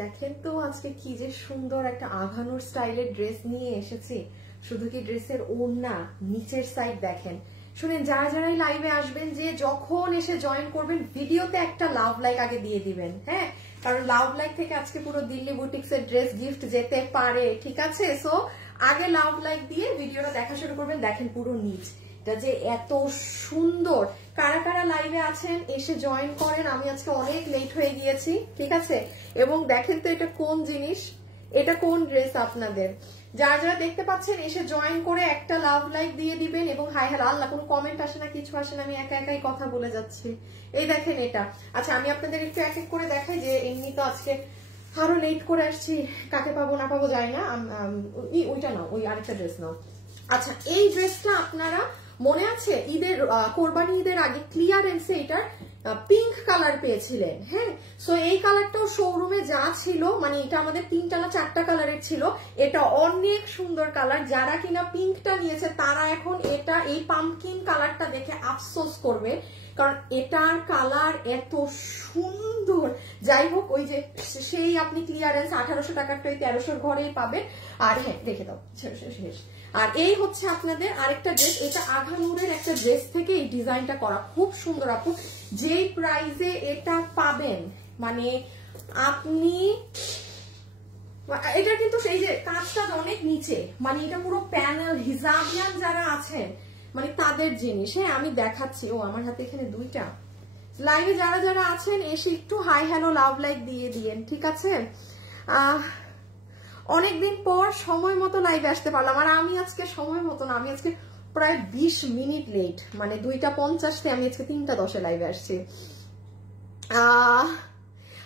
দেখেন তো আজকে কি যে সুন্দর একটা আঘানুর স্টাইলের ড্রেস নিয়ে এসেছি। শুধু কি ড্রেসের ওড়না, নিচের সাইড দেখেন। শুনেন, যারা যারাই লাইভে আসবেন, যে যখন এসে জয়েন করবেন ভিডিওতে একটা লাভ লাইক আগে দিয়ে দিবেন, হ্যাঁ, কারণ লাভ লাইক থেকে আজকে পুরো দিল্লি বুটিক্স এর ড্রেস গিফট যেতে পারে, ঠিক আছে? সো আগে লাভ লাইক দিয়ে ভিডিওটা দেখা শুরু করবেন। দেখেন পুরো নিচ এটা যে এত সুন্দর। কারা কারা লাইভে আছেন এসে জয়েন করেন। আমি আজকে অনেক লেট হয়ে গিয়েছি, ঠিক আছে? এবং দেখেন তো এটা কোন জিনিস, এটা কোন ড্রেস আপনাদের। যারা যারা দেখতে পাচ্ছেন এসে জয়েন করে একটা লাভ লাইক দিয়ে দিবেন। এবং হাই হ্যালো, আল্লাহ কোনো কমেন্ট আসে না, কিছু আসে না, আমি একা একাই কথা বলে যাচ্ছি। এই দেখেন এটা। আচ্ছা, আমি আপনাদের একটু এক এক করে দেখাই, যে এমনি তো আজকে আরো লেট করে আসছি, কাকে পাবো না পাবো যায় না। ওইটা নাও, ওই আরেকটা ড্রেস নাও। আচ্ছা, এই ড্রেসটা আপনারা মনে আছে ঈদের, কোরবানি ঈদের আগে ক্লিয়ারেন্সে এটার পিঙ্ক কালার পেয়েছিলেন, হ্যাঁ? সো এই কালারটাও শোরুমে যা ছিল, মানে এটা আমাদের 3টা না 4টা কালারের ছিল। এটা অনেক সুন্দর কালার। যারা কিনা পিঙ্কটা নিয়েছে তারা এখন এটা, এই পাম্পকিন কালারটা দেখে আফসোস করবে, কারণ এটার কালার এত সুন্দর। যাই হোক, ওই যে সেই আপনি ক্লিয়ারেন্স 1800 টাকারটা ওই 1300 ঘরেই পাবেন। আর হ্যাঁ, দেখে দাও, শেষ। আর এই হচ্ছে আপনাদের আরেকটা ড্রেস। এটা আঘানুরের একটা ড্রেস থেকে এই ডিজাইনটা করা, খুব সুন্দর আপু। যেই প্রাইসে এটা পাবেন, মানে আপনি, এটা কিন্তু সেই যে কাজটা অনেক নিচে, মানে এটা পুরো প্যানেল, হিজাবিয়ান যারা আছেন মানে তাদের জিনিস। হ্যাঁ, আমি দেখাচ্ছি। ও আমার হাতে এখানে দুইটা। লাইভে যারা যারা আছেন এসে একটু হাই হ্যালো লাভ লাইক দিয়ে দিয়েন, ঠিক আছে? অনেকদিন পর সময় মতো লাইভে আসতে পারলাম। আর আমি আজকে সময় মতো না, আমি আজকে প্রায় 20 মিনিট লেট, মানে 2:50 আমি আজকে 3:10 লাইভে আসছি।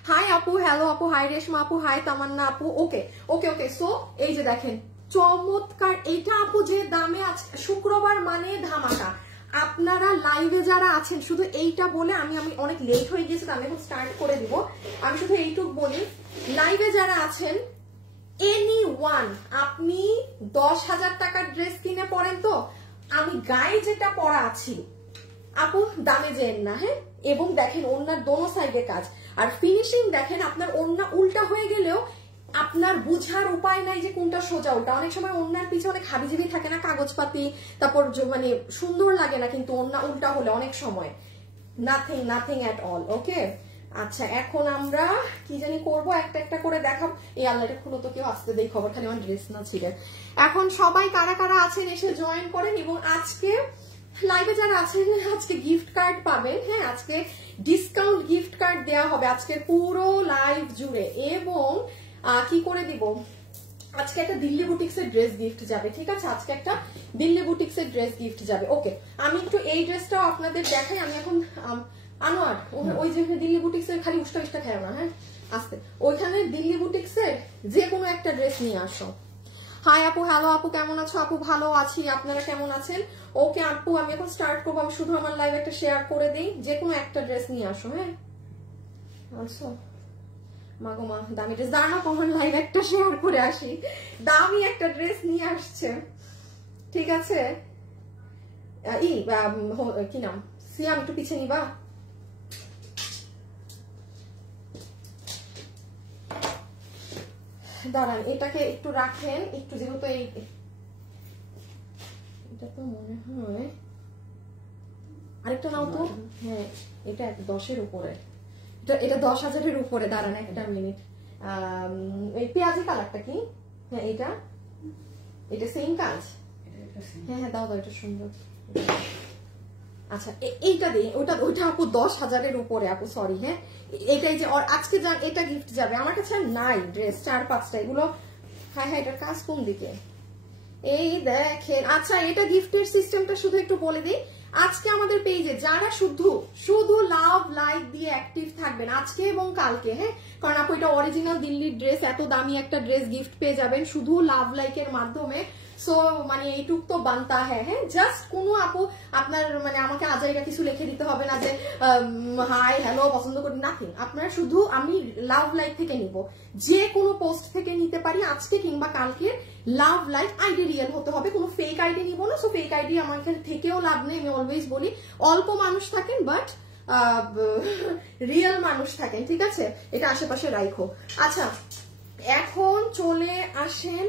হাই আপু, হ্যালো আপু, হাই রেশমা আপু, হাই তামান্না আপু। ওকে ওকে ওকে। সো এই যে দেখেন চমৎকার এইটা আপু, যে দামে আজ শুক্রবার মানে ধামাকা। আপনারা লাইভে যারা আছেন শুধু এইটা বলে, আমি অনেক লেট হয়ে গেছে, আমি এখন স্টার্ট করে দিব। আমি শুধু এইটুক বলি, লাইভে যারা আছেন এনি ওয়ান, আপনি 10,000 টাকার ড্রেস কিনে পরেন তো, আমি গায়ে যেটা পরা আছি আপু দামে যেন না, হ্যাঁ? এবং দেখেন ওড়নার দোনো সাইডে কাজ, আর ফিনিশিং দেখেন। আপনার ওড়না উল্টা হয়ে গেলেও আপনার বুঝার উপায় নাই যে কোনটা সোজা উল্টা। অনেক সময় ওড়নার পিছনে অনেক হাবিজিবি থাকে না, কাগজপাতি, তারপর মানে সুন্দর লাগে না কিন্তু ওড়না উল্টা হলে অনেক সময়। Nothing at all. ওকে, আচ্ছা এখন আমরা কি জানি করবো, একটা একটা করে দেখাব। এই আল্লাহটা খুলো তো, কেউ আসতে দেই খবর, খালি আমার ড্রেস না ছিঁড়ে। এখন সবাই কারা কারা আছেন এসে জয়েন করেন। এবং আজকে লাইভে যারা আছেন আজকে গিফট কার্ড পাবেন, হ্যাঁ, আজকে ডিসকাউন্ট গিফট কার্ড দেওয়া হবে আজকের পুরো লাইভ জুড়ে। এবং কি করে দিব, আজকে একটা দিল্লি বুটিক্স এর ড্রেস গিফট যাবে, ঠিক আছে? আজকে একটা দিল্লি বুটিক্স এর ড্রেস গিফট যাবে। ওকে, আমি একটু এই ড্রেসটাও আপনাদের দেখাই। আমি এখন আনোয়ার, ওই যে দিল্লি বুটিক্স এর, খালি উষ্টা খায় না, হ্যাঁ, আসতে ওইখানে দিল্লি বুটিক্স এর যে কোনো একটা ড্রেস নিয়ে আসো। হাই আপু, হ্যালো আপু, কেমন আছো আপু? ভালো আছি, আপনারা কেমন আছেন? ওকে আপু, আমি এখন স্টার্ট করবো। আমি শুধু আমার লাইভ একটা শেয়ার করে দিই, যে কোনো একটা ড্রেস নিয়ে আসো, হ্যাঁ? আসো মাগো মা, দামি ড্রেস দাঁড়া, কখন লাইভ একটা শেয়ার করে আসি। দামি একটা ড্রেস নিয়ে আসছে, ঠিক আছে? কি নাম, সিয়াম একটু পিছিয়ে নিবা। দাঁড়ান, এটাকে একটু রাখেন একটু, যেহেতু এটা তো মনে হয় আরেকটা নাও তো। হ্যাঁ, এটা 10-এর উপরে, এটা 10,000-এর উপরে। দাঁড়ান একটা মিনিট। এই পেঁয়াজি কালারটা কি? হ্যাঁ, এটা সেম কাজ। হ্যাঁ দাও, এটা সুন্দর। আচ্ছা, এইটা দিই, ওইটা আপু 10,000-এর উপরে আপু, সরি। হ্যাঁ, এটাই যে আজকে এটা গিফট যাবে। আমার কাছে নাই ড্রেস 4-5টা এগুলো। হ্যাঁ, এটার কাজ কোন দিকে? এই দেখেন। আচ্ছা, এটা গিফটের সিস্টেমটা শুধু একটু বলে দিই। আজকে আমাদের পেজে যারা শুধু লাভ লাইক দিয়ে অ্যাক্টিভ থাকবেন আজকে এবং কালকে, হ্যাঁ, কারণ আপু এটা অরিজিনাল দিল্লির ড্রেস, এত দামি একটা ড্রেস গিফট পেয়ে যাবেন শুধু লাভ লাইকের মাধ্যমে। সো মানে এইটুক তো বানতা হ্যাঁ। জাস্ট কোনো আপু আপনার মানে আমাকে আজাইরা কিছু লিখে দিতে হবে না যে হাই হ্যালো পছন্দ করি, নাথিং। আপনারা শুধু আমি লাভ লাইক থেকে নিব, যে কোনো পোস্ট থেকে নিতে পারি আজকে কিংবা কালকে। লাভ লাইক আইডি রিয়েল হতে হবে, কোনো ফেক আইডি নিব না। সো ফেক আইডি আমার এখানে থেকেও লাভ নেই। আমি অলওয়েজ বলি অল্প মানুষ থাকেন বাট রিয়েল মানুষ থাকেন, ঠিক আছে? এটা আশেপাশে রাখো। আচ্ছা, এখন চলে আসেন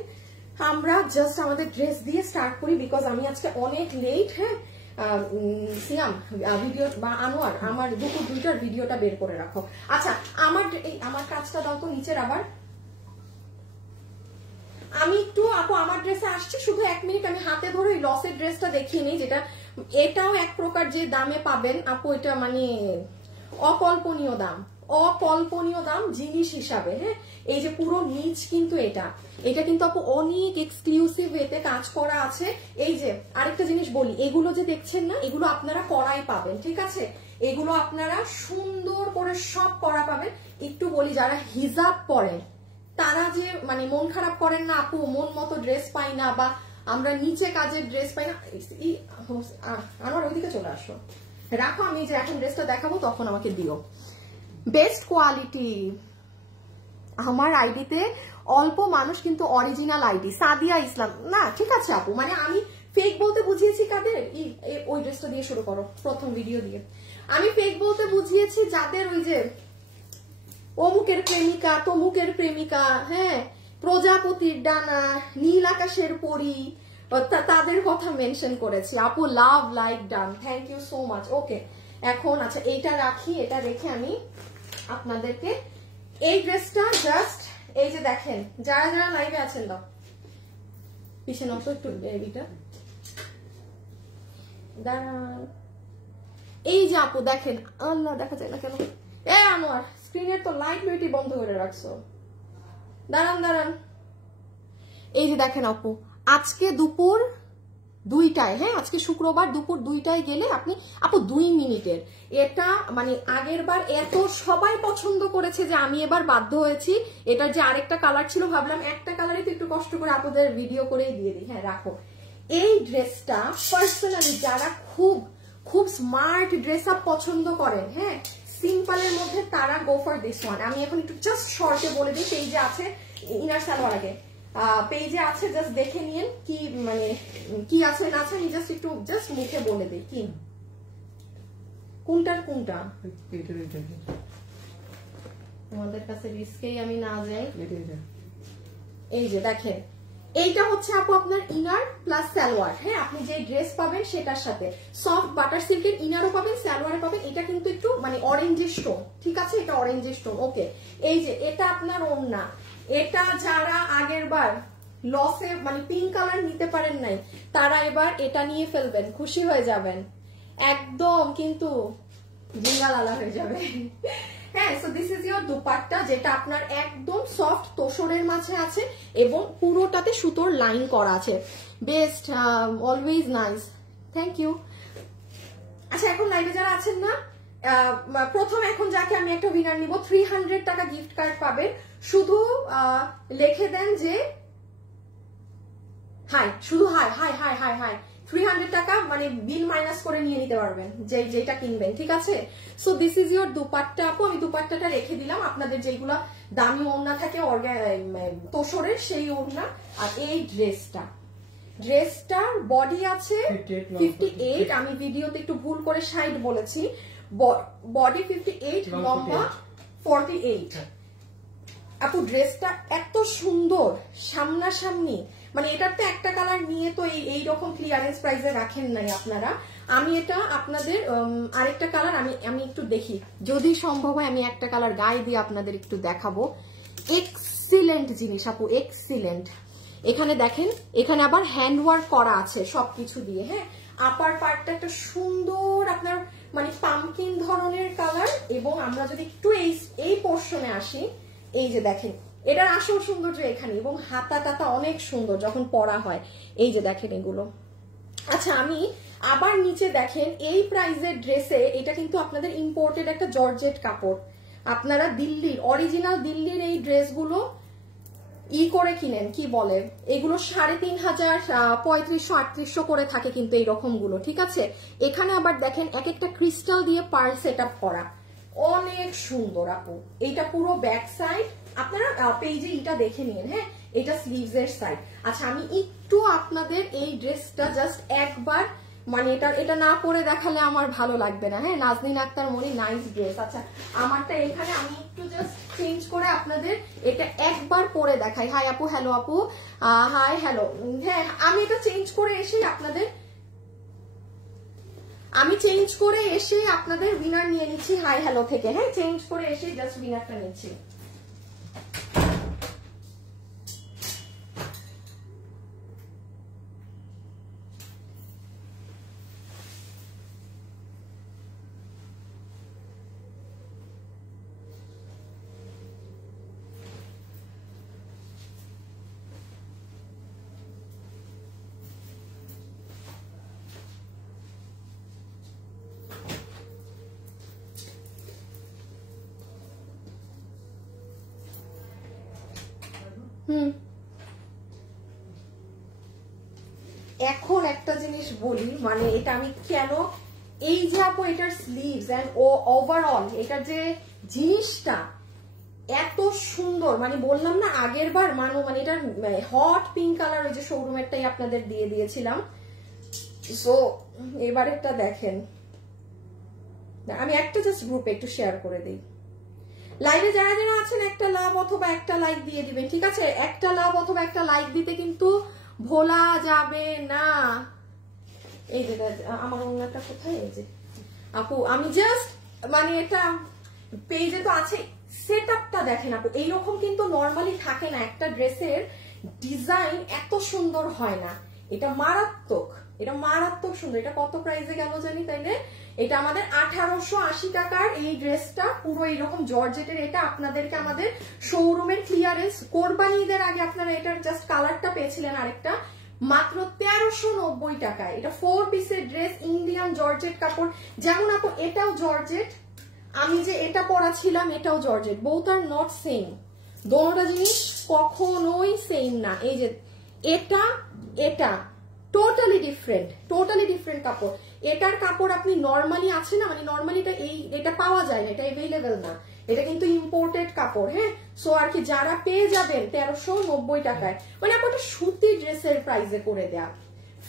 আমরা জাস্ট আমাদের ড্রেস দিয়ে স্টার্ট করি, বিকজ আমি আজকে অনেক লেট। হ্যাঁ সিয়াম ভিডিও বা আনোয়ার আমার দুপুর 2টার ভিডিওটা বের করে রাখো। আচ্ছা আমার কাজটা দাও তো নিচের। আবার আমি একটু আপু আমার ড্রেসে আসছি, শুধু 1 মিনিট আমি হাতে ধরে লসের ড্রেসটা দেখিয়ে নিই, যেটা এটাও এক প্রকার যে দামে পাবেন আপু, এটা মানে অকল্পনীয় দাম, অকল্পনীয় দাম জিনিস হিসাবে। হ্যাঁ এই যে পুরো নিচ কিন্তু এটা কিন্তু আপু অনেক এক্সক্লুসিভ ওয়েতে কাজ করা আছে। এই যে আরেকটা জিনিস বলি, এগুলো যে দেখছেন না, এগুলো আপনারা করাই পাবেন, ঠিক আছে? এগুলো আপনারা সুন্দর করে সব করা পাবেন। একটু বলি, যারা হিজাব পরেন তারা যে মানে মন খারাপ করেন না আপু, মন মতো ড্রেস পাই না, বা আমরা নিচে কাজের ড্রেস পাই না, আমার ওইদিকে চলে আসো, রাখো। আমি যে এখন ড্রেসটা দেখাবো তখন আমাকে দিও। বেস্ট কোয়ালিটি আমার আইডিতে অল্প মানুষ, কিন্তু অরিজিনাল আইডি সাদিয়া ইসলাম না, ঠিক আছে আপু? মানে আমি ফেক বলতে বুঝিয়েছি কাদের, ওই ড্রেসটা দিয়ে শুরু করো, প্রথম ভিডিও দিয়ে। আমি ফেক বলতে বুঝিয়েছি যাদের ওই যে অমুকের প্রেমিকা তমুকের প্রেমিকা, হ্যাঁ প্রজাপতির ডানা, নীল আকাশের পরি, তাদের কথা মেনশন করেছি আপু। Love like done, thank you so much. Okay এখন আচ্ছা এইটা রাখি, এটা রেখে আমি আপনাদেরকে এই ড্রেসটা জাস্ট এই যে দেখেন, যারা যারা লাইভে আছেন দাও পিছনে অত একটু বেবিটা দাঁড়ান। এই যে আপু দেখেন, আল্লাহ দেখা যায় না কেন, এ আনোয়ার স্ক্রিনের তো লাইট লাইটই বন্ধ করে রাখছো, দাঁড়ান। এই যে দেখেন আপু, আজকে দুপুর 2টায়, হ্যাঁ আজকে শুক্রবার দুপুর 2টায় গেলে আপনি আপু 2 মিনিটের, এটা মানে আগের বার এত সবাই পছন্দ করেছে যে আমি এবার বাধ্য হয়েছি। এটার যে আরেকটা কালার ছিল, ভাবলাম একটা কালারই তো একটু কষ্ট করে আপুদের ভিডিও করেই দিয়ে দিই। হ্যাঁ রাখো। এই ড্রেসটা পার্সোনালি যারা খুব খুব স্মার্ট ড্রেস আপ পছন্দ করেন, হ্যাঁ সিম্পলের মধ্যে, তারা গো ফর দিস ওয়ান। আমি এখন একটু জাস্ট শর্টে বলে দিই, পেজে আছে ইনার সালোয়ার, আগে পেজে আছে, জাস্ট দেখে নিন কি মানে কি আছে না আছে। আমি জাস্ট মুখে বলে দিই কি কোনটার কোনটা, তোমাদের কাছে রিস্কেই আমি না যাই। এই যে দেখেন, এইটা হচ্ছে আপু আপনার ইনার প্লাস সালোয়ার। হ্যাঁ আপনি যে ড্রেস পাবেন সেটার সাথে সফট বাটার সিল্কের ইনারও পাবেন, সালোয়ারও পাবেন। এটা কিন্তু একটু মানে অরেঞ্জের স্টোন, ঠিক আছে? এটা অরেঞ্জের স্টোন। ওকে এই যে এটা আপনার ওড়না, এটা যারা আগের বার লসে মানে পিঙ্ক কালার নিতে পারেন নাই, তারা এবার এটা নিয়ে ফেলবেন, খুশি হয়ে যাবেন একদম, কিন্তু জিঙ্গালালা হয়ে যাবে। হ্যাঁ so this is your dupatta, যেটা আপনার একদম সফট তোষরের মাঝে আছে এবং পুরোটাতে সুতোর লাইন করা আছে। Best, always nice, thank you. আচ্ছা এখন লাইভে যারা আছেন না, প্রথম এখন যাকে আমি একটা উইনার নিব, 300 টাকা গিফট কার্ড পাবেন। শুধু লিখে দেন যে হাই, শুধু high high high high high, 300 টাকা মানে বিল মাইনাস করে নিয়ে নিতে পারবেন যেটা কিনবেন, ঠিক আছে? So this is your dupatta আপু। আমি দুপাট্টাটা রেখে দিলাম, আপনাদের যেগুলো দামি ওড়না থাকে তোষরের সেই ওড়না। আর এই ড্রেসটার বডি আছে 58, আমি ভিডিওতে একটু ভুল করে 60 বলেছি, বডি 58, লম্বা 48। আপু ড্রেসটা এত সুন্দর সামনাসামনি, মানে এটার তো একটা কালার নিয়ে তো এইরকম ক্লিয়ারেন্স প্রাইসে রাখেন নাই আপনারা। আমি এটা আপনাদের আরেকটা কালার আমি একটু দেখি, যদি সম্ভব হয় আমি একটা কালার গায়ে দিয়ে আপনাদের একটু দেখাবো। এক্সিলেন্ট জিনিস আপু, এক্সিলেন্ট। এখানে দেখেন, এখানে আবার হ্যান্ডওয়ার্ক করা আছে সবকিছু দিয়ে। হ্যাঁ আপার পার্টটা একটা সুন্দর আপনার মানে পামকিন ধরনের কালার, এবং আমরা যদি একটু এই পোর্শনে আসি, এই যে দেখেন এটার আসল সৌন্দর্য এখানে, এবং হাতা টাতা অনেক সুন্দর যখন পরা হয়। এই যে দেখেন এগুলো। আচ্ছা আমি আবার নিচে দেখেন, এই প্রাইসের ড্রেসে এটা কিন্তু আপনাদের ইম্পোর্টেড একটা জর্জেট কাপড়। আপনারা দিল্লির অরিজিনাল দিল্লির এই ড্রেসগুলো করে কিনেন, কি বলে এগুলো 3500, 3500, 3800 করে থাকে কিন্তু এইরকম গুলো, ঠিক আছে? এখানে আবার দেখেন এক একটা ক্রিস্টাল দিয়ে পার্ল সেট আপ করা, অনেক সুন্দর আপু। এইটা পুরো ব্যাক সাইড, আপনারা পেজে এটা দেখে নিন। হ্যাঁ এটা স্লিভস এর সাইড। আচ্ছা আমি একটু আপনাদের এই ড্রেসটা জাস্ট একবার মানে এটা না পরে দেখালে আমার ভালো লাগবে না। হ্যাঁ, নাজনীন আক্তার মনি, নাইস ড্রেস। আচ্ছা, আমারটা এখানে আমি একটু জাস্ট চেঞ্জ করে আপনাদের এটা একবার পরে দেখাই। হাই আপু, হ্যালো আপু, হাই হ্যালো। হ্যাঁ, আমি এটা চেঞ্জ করে এসেই আপনাদের উইনার নিয়ে নিচ্ছি হাই হ্যালো থেকে। হ্যাঁ, চেঞ্জ করে এসেই জাস্ট উইনারটা নিচ্ছি। এখন একটা জিনিস বলি, মানে এটা আমি কেন, এই যে আপু এটার স্লিভস এন্ড ওভারঅল এটার যে জিনিসটা এত সুন্দর, মানে বললাম না আগের বার মানে এটার হট পিঙ্ক কালার ওই যে শোরুমেরটাই আপনাদের দিয়ে দিয়েছিলাম। সো এবারেরটা দেখেন, আমি একটা জাস্ট গ্রুপে একটু শেয়ার করে দিই। লাইভে যারা যারা আছেন একটা লাভ অথবা একটা লাইক দিয়ে দিবেন, ঠিক আছে? একটা লাভ অথবা একটা লাইক দিতে কিন্তু ভোলা যাবে না। এই যে আমার অন্যটা কোথায়, এই যে আপু আমি জাস্ট মানে এটা পেজে তো আছে, সেট আপটা দেখেন আপু, এইরকম কিন্তু নর্মালি থাকে না। একটা ড্রেসের ডিজাইন এত সুন্দর হয় না, এটা মারাত্মক, এটা মারাত্মক সুন্দর। এটা কত প্রাইসে গেল জানি তাইলে? এটা আমাদের 1880 টাকার এই ড্রেসটা, পুরো এইরকম জর্জেটের। এটা আপনাদেরকে আমাদের শোরুমের ক্লিয়ারেন্স কোরবানি ঈদের আগে আপনারা এটার জাস্ট কালারটা পেয়েছিলেন আরেকটা, মাত্র 1390 টাকায়। এটা 4 পিসের ড্রেস, ইন্ডিয়ান জর্জেট কাপড়। যেমন আপু এটাও জর্জেট, আমি যে এটা পরা ছিলাম এটাও georgette, both are not same, দোনোটা জিনিস কখনোই সেম না। এই যে এটা টোটালি ডিফারেন্ট কাপড়। এটার কাপড় আপনি নর্মালি আছে না, মানে নর্মালি এটা পাওয়া যায় না, এটা অ্যাভেলেবেল না, এটা কিন্তু ইম্পোর্টেড কাপড়। হ্যাঁ, সো আর কি যারা পেয়ে যাবেন 1390 টাকায়, মানে আপনার সুতি ড্রেসের প্রাইসে করে দেয়া,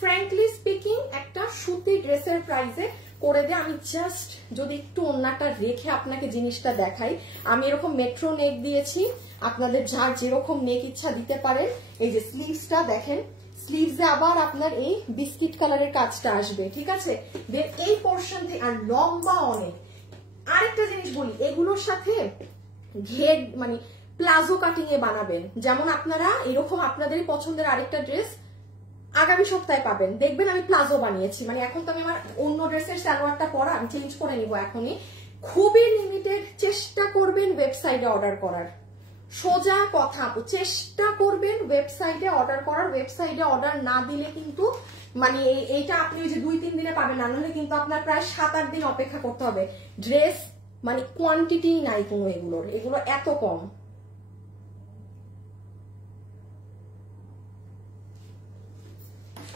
ফ্র্যাঙ্কলি স্পিকিং একটা সুতি ড্রেসের প্রাইসে করে দেয়া। আমি জাস্ট যদি একটু ওন্নাটা রেখে আপনাকে জিনিসটা দেখাই, আমি এরকম মেট্রো নেক দিয়েছি, আপনাদের যার যেরকম নেক ইচ্ছা দিতে পারেন। এই যে স্লিভসটা দেখেন, স্লিভসে আবার আপনার এই বিস্কিট কালারের কাজটা আসবে, ঠিক আছে? দেন এই পোর্শন থেকে আর লম্বা অনেক। আরেকটা জিনিস বলি, এগুলোর সাথে ঘের মানে প্লাজো কাটিং এ বানাবেন, যেমন আপনারা এরকম আপনাদের পছন্দের আরেকটা ড্রেস আগামী সপ্তাহে পাবেন, দেখবেন আমি প্লাজো বানিয়েছি। মানে এখন তো আমি আমার অন্য ড্রেসের সালোয়ারটা পরা আমি চেঞ্জ করে নিব এখনই। খুবই লিমিটেড, চেষ্টা করবেন ওয়েবসাইটে অর্ডার করার, সোজা কথা আপু, চেষ্টা করবেন ওয়েবসাইটে অর্ডার করার। ওয়েবসাইটে অর্ডার না দিলে কিন্তু মানে এইটা আপনি ওই যে 2-3 দিনে পাবেন না, নাহলে কিন্তু আপনার প্রায় 7-8 দিন অপেক্ষা করতে হবে। ড্রেস মানে কোয়ান্টিটি নাই কোনো, এগুলো এত কম।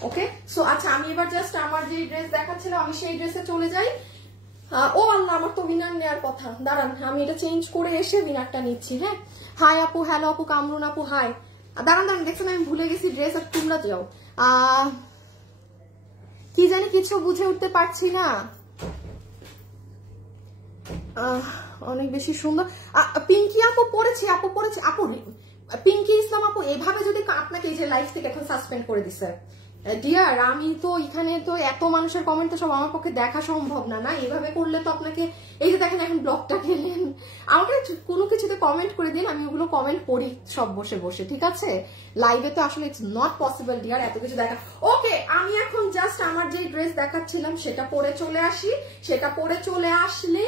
ওকে, সো আচ্ছা আমি এবার জাস্ট আমার যে ড্রেস দেখাচ্ছিলাম আমি সেই ড্রেসে চলে যাই। ও আল্লাহ, আমার তো উইনার নেওয়ার কথা, দাঁড়ান আমি এটা চেঞ্জ করে এসে উইনারটা নিচ্ছি। হ্যাঁ, হাই আপু, হ্যালো আপু, কামরুন আপু হাই। দাঁড়ান দেখছেন আমি ভুলে গেছি ড্রেস, আর তোমরা যাও। কি জানি কিছু বুঝে উঠতে পারছি না, অনেক বেশি সুন্দর। পিঙ্কি আপু পড়েছে, আপু পিঙ্কি ইসলাম আপু, এভাবে যদি আপনাকে এই যে লাইফ থেকে এখন সাসপেন্ড করে দিছে, ডিয়ার আমি তো এখানে তো এত মানুষের কমেন্ট তো সব আমার পক্ষে দেখা সম্ভব না, না এভাবে করলে তো আপনাকে, এই যে দেখেন এখন ব্লগটা গেলেন, আমাকে কোনো কিছুতে কমেন্ট করে দিন, আমি ওগুলো কমেন্ট পড়ি সব বসে বসে, ঠিক আছে? লাইভে তো আসলে ইটস নট পসিবল ডিয়ার এত কিছু দেখা। ওকে, আমি এখন জাস্ট আমার যে ড্রেস দেখাচ্ছিলাম সেটা পরে চলে আসি, সেটা পরে চলে আসলে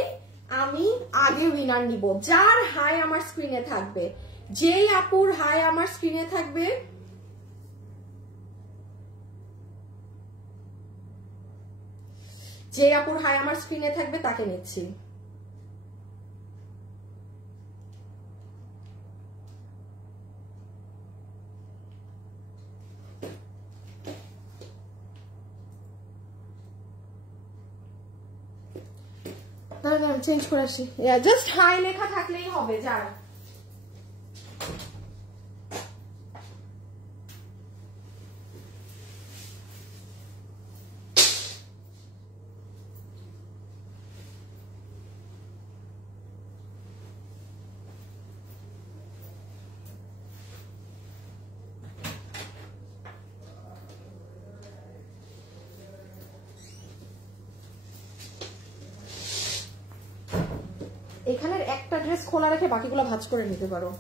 আমি আগে উইনার নিব। যার হাই আমার স্ক্রিনে থাকবে, যেই আপুর হাই আমার স্ক্রিনে থাকবে, যে আপুর হাই আমার স্ক্রিনে থাকবে তাকে নিচ্ছি। চেঞ্জ করে আসি, জাস্ট হাই লেখা থাকলেই হবে। যার এখানের একটা ড্রেস খোলা রেখে বাকিগুলো ভাঁজ করে নিতে পারো।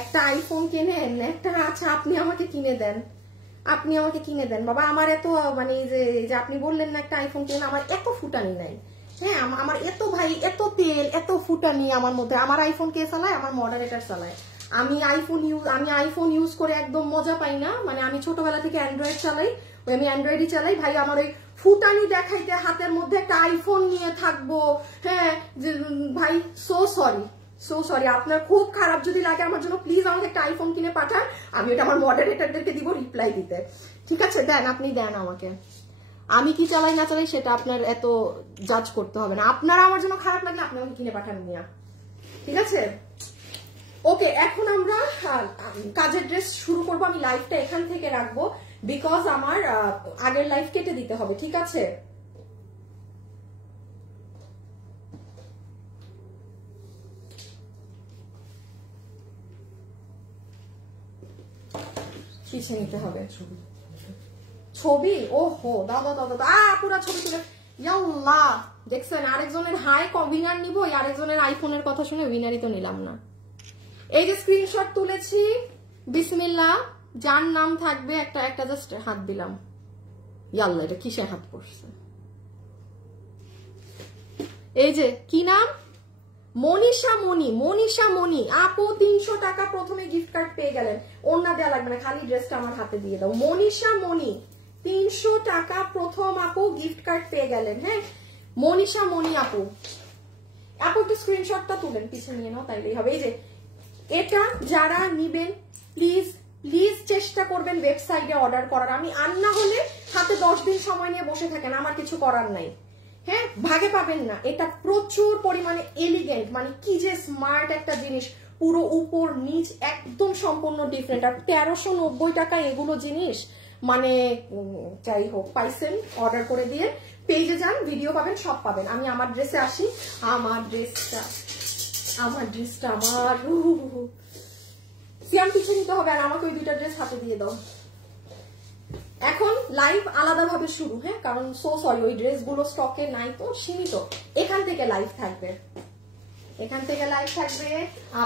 একটা আইফোন কিনেন, একটা আচ্ছা আপনি আমাকে কিনে দেন, আপনি আমাকে কিনে দেন বাবা। আমার এত মানে যে আপনি বললেন না একটা আইফোন কিনে, আমার এত ফুটানি নাই। হ্যাঁ আমার এত ভাই এত তেল এত ফুটানি আমার মধ্যে। আমার আইফোন কে চালায়? আমার মডারেটর চালায়। আমি আইফোন ইউজ করে একদম মজা পাই না। মানে আমি ছোটবেলা থেকে অ্যান্ড্রয়েড চালাই, আমি অ্যান্ড্রয়েডই চালাই ভাই। আমার ওই ফুটানি দেখাইতে হাতের মধ্যে একটা আইফোন নিয়ে থাকবো, হ্যাঁ ভাই সো সরি। আপনার খুব খারাপ যদি লাগে আমার জন্য প্লিজ আমাকে একটা আইফোন কিনে পাঠান, আমি ওটা আমার মডারেটরদেরকে দিব রিপ্লাই দিতে। ঠিক আছে দেন, আপনি দেন আমাকে। আমি কি চালাই না চালাই সেটা আপনার এত জাজ করতে হবে না। আপনারা আমার জন্য খারাপ লাগলে আপনি আমাকে কিনে পাঠান মিয়া, ঠিক আছে? ওকে, এখন আমরা কাজের ড্রেস শুরু করবো। আমি লাইভটা এখান থেকে রাখবো বিকজ আমার আগের লাইভ কেটে দিতে হবে, ঠিক আছে? পিছিয়ে নিতে হবে ছবি। ওহো দাদা পুরা ছবি তুলে ইয়াল্লাহ। দেখছেন আরেকজনের হাই উইনার নিব, আরেকজনের আইফোনের কথা শুনে উইনারই তো নিলাম না। এই যে স্ক্রিনশট তুলেছি, বিসমিল্লাহ, যার নাম থাকবে একটা জাস্ট হাত দিলাম। ইয়াল্লাহ, এটা কিসে হাত পড়ছে? এই যে কি নাম? মনীষা মণি আপু 300 টাকা প্রথমে গিফট কার্ড পেয়ে গেলেন। ওড়না দেওয়া লাগবে না, খালি ড্রেসটা আমার হাতে দিয়ে দাও। মনীষা 300 টাকা প্রথম আপু গিফট কার্ড পেয়ে গেলেন। হ্যাঁ মনীষা আপু একটু স্ক্রিনশটটা তুলেন, পিছিয়ে নিয়ে নাও তাইলেই হবে। এই যে এটা যারা নিবেন প্লিজ চেষ্টা করবেন ওয়েবসাইটে অর্ডার করার। আমি আর না হলে হাতে 10 দিন সময় নিয়ে বসে থাকেন, আমার কিছু করার নাই। হ্যাঁ ভাগে পাবেন না, এটা প্রচুর পরিমাণে এলিগেন্ট, মানে কি যে স্মার্ট একটা জিনিস, পুরো উপর নিচ একদম সম্পূর্ণ ডিফারেন্ট। আর 1390 টাকা এগুলো জিনিস, মানে যাই হোক পাইছেন অর্ডার করে দিয়ে। পেজে যান, ভিডিও পাবেন, সব পাবেন। আমি আমার ড্রেসে আসি। আমার ড্রেসটা আমার সিয়াম পিছিয়ে নিতে হবে, আর আমাকে ওই 2টা ড্রেস হাতে দিয়ে দাও। এখন লাইভ আলাদাভাবে শুরু, হ্যাঁ কারণ সো সরি ওই ড্রেসগুলো স্টকে নাই তো, সীমিত। এখান থেকে লাইভ থাকবে,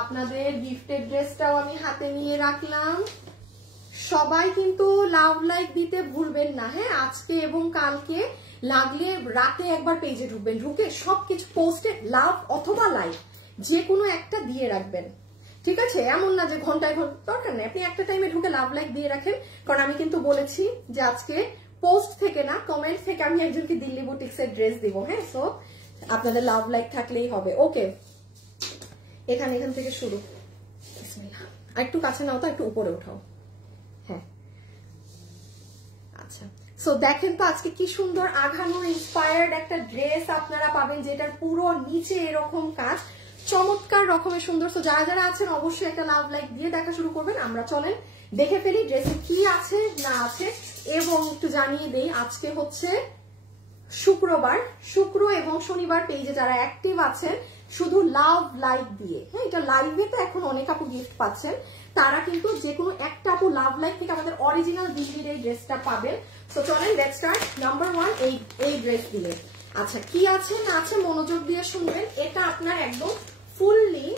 আপনাদের গিফটের ড্রেসটাও আমি হাতে নিয়ে রাখলাম। সবাই কিন্তু লাভ লাইক দিতে ভুলবেন না, হ্যাঁ আজকে এবং কালকে। লাগলে রাতে একবার পেজে ঢুকবেন, ঢুকে সবকিছু পোস্টে লাভ অথবা লাইক যে কোনো একটা দিয়ে রাখবেন, ঠিক আছে? এমন না যে ঘন্টায় দরকার নেই, আপনি একটা টাইমে ঢুকে লাভ লাইক দিয়ে রাখেন। কারণ আমি কিন্তু বলেছি যে আজকে পোস্ট থেকে না কমেন্ট থেকে আমি একজনকে দিল্লি বুটিক্সের ড্রেস দিব। হ্যাঁ সো আপনাদের লাভ লাইক থাকলেই হবে। ওকে, এখান থেকে শুরু। আর একটু কাছে নাও তো, একটু উপরে উঠাও। হ্যাঁ আচ্ছা, সো দেখেন তো আজকে কি সুন্দর আঘানো ইন্সপায়ার্ড একটা ড্রেস আপনারা পাবেন, যেটার পুরো নিচে এরকম কাজ, চমৎকার রকমের সুন্দর। তো যারা আছেন অবশ্যই একটা লাভ লাইক দিয়ে দেখা শুরু করবেন। আমরা চলেন দেখে ফেলি ড্রেসে কি আছে না আছে। এবং একটু জানিয়ে দেই আজকে হচ্ছে শুক্রবার, শুক্র এবং শনিবার পেজে যারা অ্যাক্টিভ আছেন শুধু লাভ লাইক দিয়ে, হ্যাঁ এটা লাইভে তো এখন অনেক আপু গিফট পাচ্ছেন, তারা কিন্তু যে কোনো একটা আপু লাভ লাইক থেকে আমাদের অরিজিনাল দিল্লির এই ড্রেসটা পাবেন। তো চলেন লেটস স্টার্ট। নাম্বার 1 এই ড্রেস দিয়ে। আচ্ছা কি আছে না আছে মনোযোগ দিয়ে শুনবেন। এটা আপনার একদম ফুললি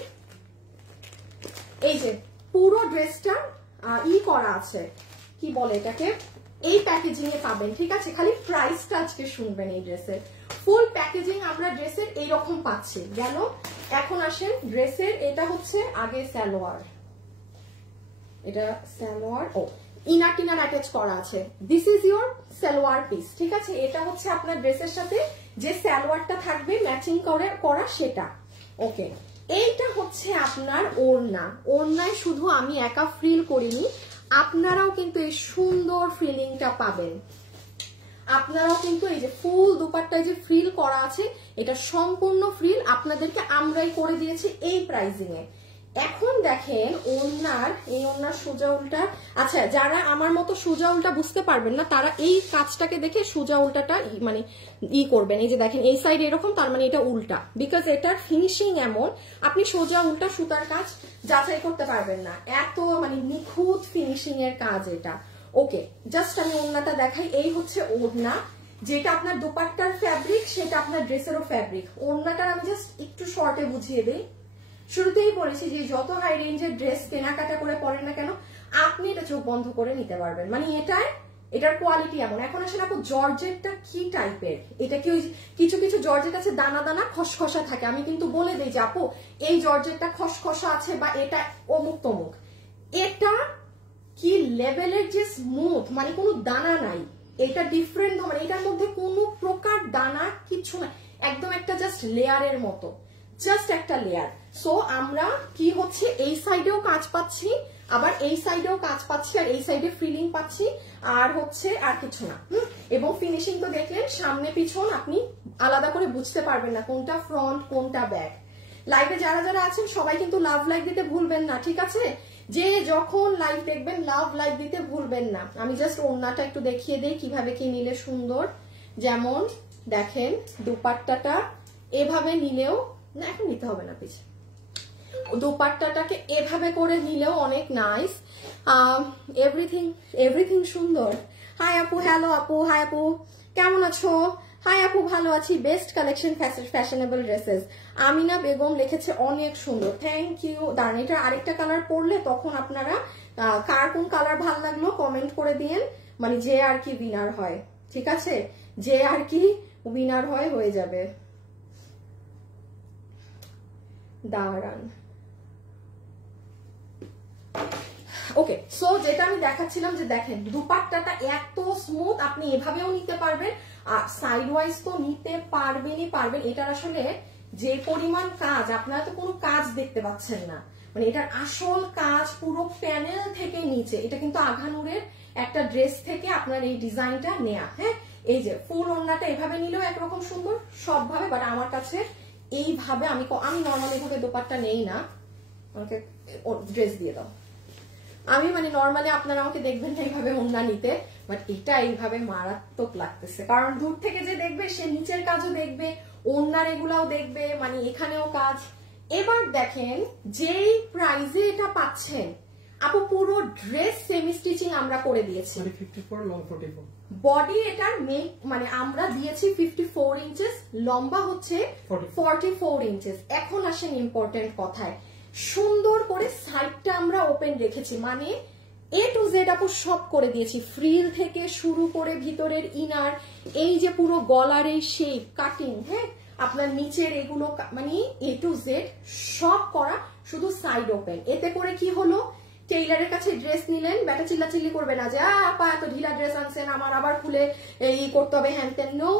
এই যে পুরো ড্রেসটা করা আছে, কি বলে এটাকে, এই প্যাকেজিং এ পাবেন, ঠিক আছে? খালি প্রাইসটা আজকে শুনবেন। এই ড্রেসের ফুল প্যাকেজিং আমরা ড্রেসের এইরকম পাচ্ছি। গেল, এখন আসেন ড্রেসের, এটা হচ্ছে আগে সালোয়ার, এটা সালোয়ার, ও ইনার টিনার অ্যাটাচ করা আছে। This is your salwar piece, ঠিক আছে? এটা হচ্ছে আপনার ড্রেসের সাথে যে সালোয়ারটা থাকবে ম্যাচিং করা সেটা। ওকে, এইটা হচ্ছে আপনার ওড়না। ওড়নায় শুধু আমি একা ফ্রিল করিনি, আপনারাও কিন্তু এই সুন্দর ফ্রিলিংটা পাবেন। আপনারাও কিন্তু এই যে ফুল দুপাট্টায় যে ফ্রিল করা আছে, এটা সম্পূর্ণ ফ্রিল আপনাদেরকে আমরাই করে দিয়েছি এই প্রাইজিং এ। এখন দেখেন ওড়নার, এই ওড়নার সোজা উল্টা, আচ্ছা যারা আমার মতো সোজা উল্টা বুঝতে পারবেন না তারা এই কাজটাকে দেখে সোজা উল্টাটা মানে করবেন। এই যে দেখেন এই সাইড এরকম, তার মানে এটা উল্টা, বিকজ এটার ফিনিশিং এমন, আপনি সোজা উল্টা সুতার কাজ যাচাই করতে পারবেন না, এত মানে নিখুঁত ফিনিশিং এর কাজ এটা। ওকে, জাস্ট আমি ওড়নাটা দেখাই। এই হচ্ছে ওড়না, যেটা আপনার দোপাট্টার ফ্যাব্রিক সেটা আপনার ড্রেসেরও ফ্যাব্রিক। ওড়নাটার আমি জাস্ট একটু শর্টে বুঝিয়ে দিই। শুরুতেই বলেছি যে যত হাই রেঞ্জের ড্রেস কেনাকাটা করে পরেন না কেন, আপনি এটা চোখ বন্ধ করে নিতে পারবেন, মানে এটার কোয়ালিটি এমন। এখন আসলে আপু জর্জেটটা কি টাইপের, এটা কি ওই কিছু কিছু জর্জেট আছে দানা দানা খসখসা থাকে, আমি কিন্তু বলে দিই যে আপু এই জর্জেটটা খসখসা আছে বা এটা অমুক তমুক। এটা কি লেভেলের যে স্মুথ, মানে কোনো দানা নাই, এটা ডিফারেন্ট, মানে এটার মধ্যে কোনো প্রকার দানা কিছু না, একদম একটা জাস্ট লেয়ারের মতো, জাস্ট একটা লেয়ার। সো আমরা কি হচ্ছে এই সাইডেও কাজ পাচ্ছি, আবার এই সাইডেও কাজ পাচ্ছি, আর এই সাইডে ফ্রিলিং পাচ্ছি, আর হচ্ছে আর কিছু না। এবং ফিনিশিং তো দেখলেন, সামনে পিছন আপনি আলাদা করে বুঝতে পারবেন না কোনটা ফ্রন্ট কোনটা ব্যাক। লাইভে যারা যারা আছেন সবাই কিন্তু লাভ লাইক দিতে ভুলবেন না, ঠিক আছে? যে যখন লাইভ দেখবেন লাভ লাইক দিতে ভুলবেন না। আমি জাস্ট ওড়নাটা একটু দেখিয়ে দিই কিভাবে কি নিলে সুন্দর। যেমন দেখেন দোপাট্টাটা এভাবে নিলেও না, এখন নিতে হবে না পিছে, দোপাট্টাটাকে এভাবে করে নিলেও অনেক নাইস। এভরিথিং সুন্দর। হাই আপু, হ্যালো আপু, হাই আপু কেমন আছো? হাই আপু ভালো আছি, best collection fashionable dresses. Amina Begum লিখেছে অনেক সুন্দর, থ্যাংক ইউ। দাঁড়ান, এটা আরেকটা কালার পরলে তখন আপনারা কার কোন কালার ভালো লাগলো কমেন্ট করে দিয়েন, মানে যে আর কি উইনার হয়, ঠিক আছে? যে আর কি উইনার হয় হয়ে যাবে। দাঁড়ান, ওকে। সো যেটা আমি দেখাচ্ছিলাম যে দেখেন দুপাট্টাটা এত স্মুথ, আপনি এভাবেও নিতে পারবেন আর সাইড ওয়াইজ তো নিতে পারবেনই পারবেন। এটার আসলে যে পরিমাণ কাজ, আপনারা তো কোনো কাজ দেখতে পাচ্ছেন না, মানে এটার আসল কাজ পুরো প্যানেল থেকে নিচে। এটা কিন্তু আঘানুরের একটা ড্রেস থেকে আপনার এই ডিজাইনটা নেয়া। হ্যাঁ, এই যে ফুল ওড়নাটা এভাবে নিলেও একরকম সুন্দর সবভাবে, বাট আমার কাছে এইভাবে আমি নর্মালি এভাবে দোপাট্টা নেই না, আমাকে ড্রেস দিয়ে দাও। আমি মানে নর্মালি আপনারা আমাকে দেখবেন না এইভাবে ওড়না নিতে, বাট এটা এইভাবে মারাত্মক লাগতেছে, কারণ দূর থেকে যে দেখবে সে নিচের কাজও দেখবে, ওড়নার এগুলাও দেখবে, মানে এখানেও কাজ। এবার দেখেন যেই প্রাইজে এটা পাচ্ছেন আপু, পুরো ড্রেস সেমি স্টিচিং আমরা করে দিয়েছি, 54 লং 44। বডি এটার মেক মানে আমরা দিয়েছি 54 ইঞ্চেস, লম্বা হচ্ছে 44 ইঞ্চেস। এখন আসেন ইম্পর্টেন্ট কথায়, সুন্দর করে সাইডটা আমরা ওপেন রেখেছি, মানে এ টু জেড আপু সব করে দিয়েছি, ফ্রিল থেকে শুরু করে ভিতরের ইনার, এই যে পুরো গলার এই শেপ কাটিং, হ্যাঁ আপনার নিচের এগুলো, মানে এ টু জেড সব করা, শুধু সাইড ওপেন। এতে করে কি হলো, টেইলারের কাছে ড্রেস নিলেন, ব্যাটা চিল্লাচিল্লি করবে না যে আপা এত ঢিলা ড্রেস আনছেন আমার আবার খুলে এই করতে হবে, হ্যান তেন। নো,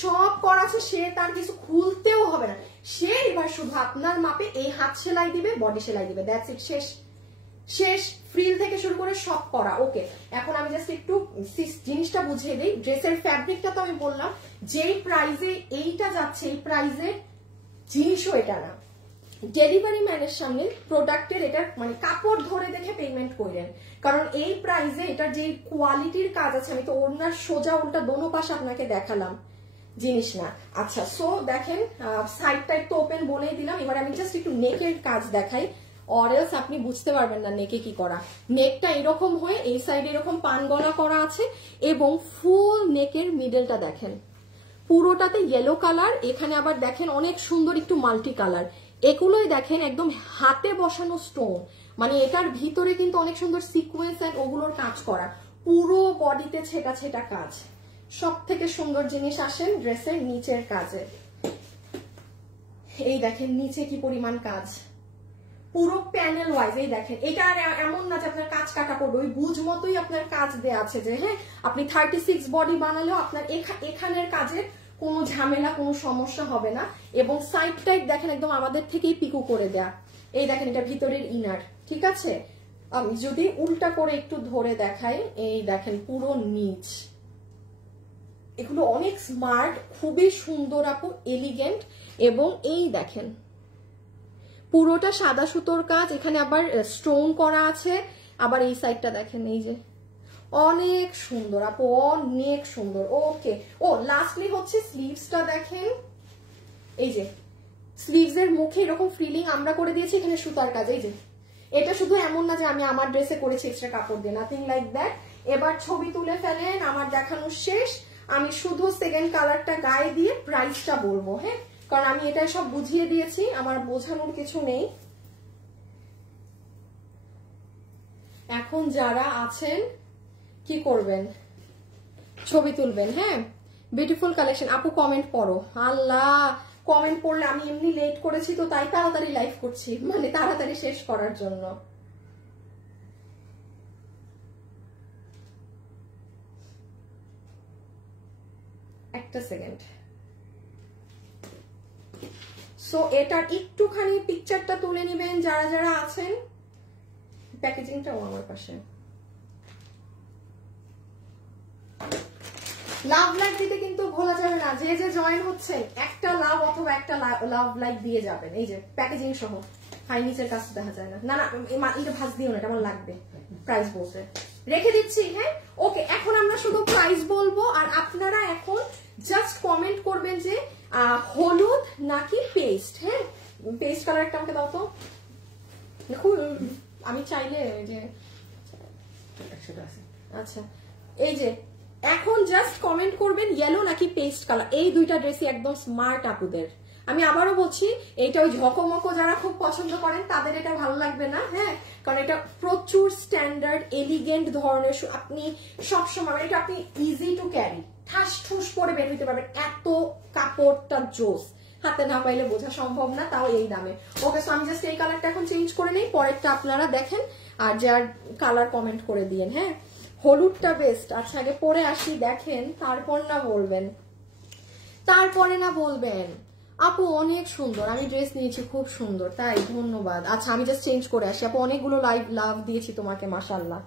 সব করা আছে, সে তার কিছু খুলতেও হবে না, সে এবার শুধু আপনার মাপে এই হাত সেলাই দিবে, বডি সেলাই দিবে, দ্যাটস ইট, শেষ শেষ। ফ্রিল থেকে শুরু করে সব করা। ওকে, এখন আমি জাস্ট একটু জিনিসটা বুঝিয়ে দিই। ড্রেসের ফ্যাব্রিকটা তো আমি বললাম, যেই প্রাইজে এইটা যাচ্ছে এই প্রাইজে জিনিসও এটা না। ডেলিভারি ম্যানের সামনে প্রোডাক্টের এটা মানে কাপড় ধরে দেখে পেমেন্ট করলেন, কারণ এই প্রাইজে এটার যে কোয়ালিটির কাজ আছে, আমি তো ওড়নার সোজা উল্টা দোনো পাশে আপনাকে দেখালাম জিনিস না। আচ্ছা, সো দেখেন সাইড টাইড তো ওপেন বলেই দিলাম, এবার আমি জাস্ট একটু নেকের কাজ দেখাই, অরেলস আপনি বুঝতে পারবেন না নেকে কি করা। নেকটা এরকম হয়ে এই সাইডে এরকম পান গলা করা আছে, এবং ফুল নেকের মিডলটা দেখেন পুরোটাতে ইয়েলো কালার, এখানে আবার দেখেন অনেক সুন্দর একটু মাল্টি কালার, এগুলোই দেখেন একদম হাতে বসানো স্টোন, মানে এটার ভিতরে কিন্তু অনেক সুন্দর সিকোয়েন্স এন্ড ওগুলোর কাজ করা, পুরো বডিতে ছেটা ছেটা কাজ। সব থেকে সুন্দর জিনিস আসেন ড্রেসের নিচের কাজে, এই দেখেন নিচে কি পরিমাণ কাজ, পুরো প্যানেল ওয়াইজ। এই দেখেন, এটা আর এমন না যে আপনার কাজ কাটা পড়বে, ওই বুঝ মতোই আপনার কাজ দেয়া আছে, যে হ্যাঁ আপনি 36 বডি বানালেও আপনার এখানের কাজে কোনো ঝামেলা কোনো সমস্যা হবে না। এবং সাইড টাইড দেখেন একদম আমাদের থেকেই পিকু করে দেয়া। এই দেখেন এটা ভিতরের ইনার, ঠিক আছে? আমি যদি উল্টা করে একটু ধরে দেখাই, এই দেখেন পুরো নিচ, এগুলো অনেক স্মার্ট, খুবই সুন্দর আপু, এলিগেন্ট। এবং এই দেখেন পুরোটা সাদা সুতোর কাজ, এখানে আবার স্টোন করা আছে, আবার এই সাইডটা দেখেন এই যে অনেক সুন্দর আপু, অনেক সুন্দর। ওকে, ও লাস্টলি হচ্ছে স্লিভসটা দেখেন, এই যে স্লিভস এর মুখে এরকম ফ্রিলিং আমরা করে দিয়েছি, এখানে সুতার কাজ। এই যে এটা শুধু এমন না যে আমি আমার ড্রেসে করেছি এক্সট্রা কাপড় দিয়ে, নাথিং লাইক দ্যাট। এবার ছবি তুলে ফেলেন, আমার দেখানো শেষ। আমি শুধু সেকেন্ড কালারটা গায়ে দিয়ে প্রাইসটা বলবো, হ্যাঁ, কারণ আমি এটা সব বুঝিয়ে দিয়েছি, আমার বোঝানোর কিছু নেই। এখন যারা আছেন কি করবেন, ছবি তুলবেন। হ্যাঁ, বিউটিফুল কালেকশন। আপু কমেন্ট পড়ো। আল্লাহ, কমেন্ট পড়লে আমি এমনি লেট করেছি তো তাই তাড়াতাড়ি লাইভ করছি, মানে তাড়াতাড়ি শেষ করার জন্য। একটা সেকেন্ড। সো এটার একটুখানি পিকচারটা তুলে নিবেন যারা যারা আছেন। প্যাকেজিংটাও আমার পাশে। লাভ লাইক দিতে কিন্তু ভোলা যাবে না, যে যে জয়েন হচ্ছেন একটা লাভ অথবা একটা লাভ লাইক দিয়ে যাবেন। এই যে প্যাকেজিং সহ। হাই, নিচের কাছে দেখা যায় না, না না এটা ভাঁজ দিও না, এটা আমার লাগবে প্রাইস বলতে। রেখে দিচ্ছি। হ্যাঁ, ওকে, এখন আমরা শুধু প্রাইস বলবো আর আপনারা এখন জাস্ট কমেন্ট করবেন যে হলুদ নাকি পেস্ট। হ্যাঁ, পেস্ট কালারটা আমাকে দাও তো। দেখো আমি চাইলে যে আচ্ছা, এই যে এখন জাস্ট কমেন্ট করবেন ইয়েলো নাকি পেস্ট কালার। এই দুইটা ড্রেসই একদম স্মার্ট আপুদের। আমি আবারও বলছি, এইটা ওই ঝকমকো যারা খুব পছন্দ করেন তাদের এটা ভালো লাগবে না। হ্যাঁ, কারণ এটা প্রচুর স্ট্যান্ডার্ড এলিগেন্ট ধরনের, আপনি সবসময় এটা আপনি ইজি টু ক্যারি, ঠাস ঠুস করে বের হইতে পারবেন, এত কাপড়টা জোস, হাতে না পাইলে বোঝা সম্ভব না, তাও এই দামে। ওকে, সো আমি জাস্ট এই কালারটা এখন চেঞ্জ করে নেই, পরেরটা আপনারা দেখেন আর যার কালার কমেন্ট করে দিয়েন। হ্যাঁ, হলুদটা বেস্ট। আচ্ছা, আগে পরে আসি, দেখেন, তারপর না বলবেন, তারপরে না বলবেন আপু অনেক সুন্দর, আমি ড্রেস নিয়েছি খুব সুন্দর, তাই ধন্যবাদ। আচ্ছা, আমি জাস্ট চেঞ্জ করে আসি আপু, অনেকগুলো লাভ দিয়েছি তোমাকে, মাশাআল্লাহ।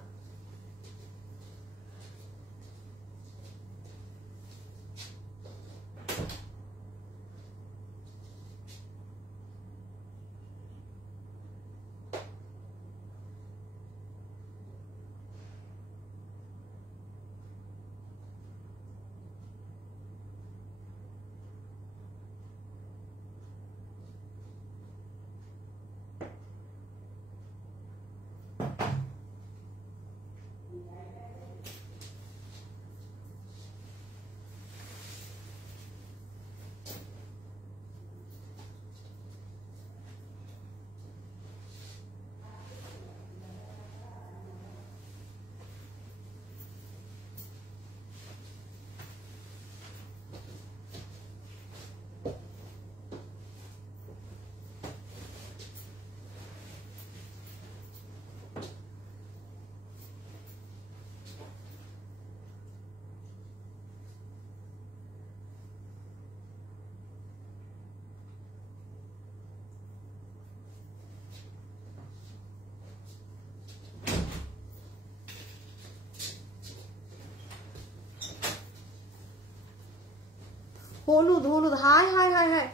হলুদ হলুদ, হাই হাই হাই হাই,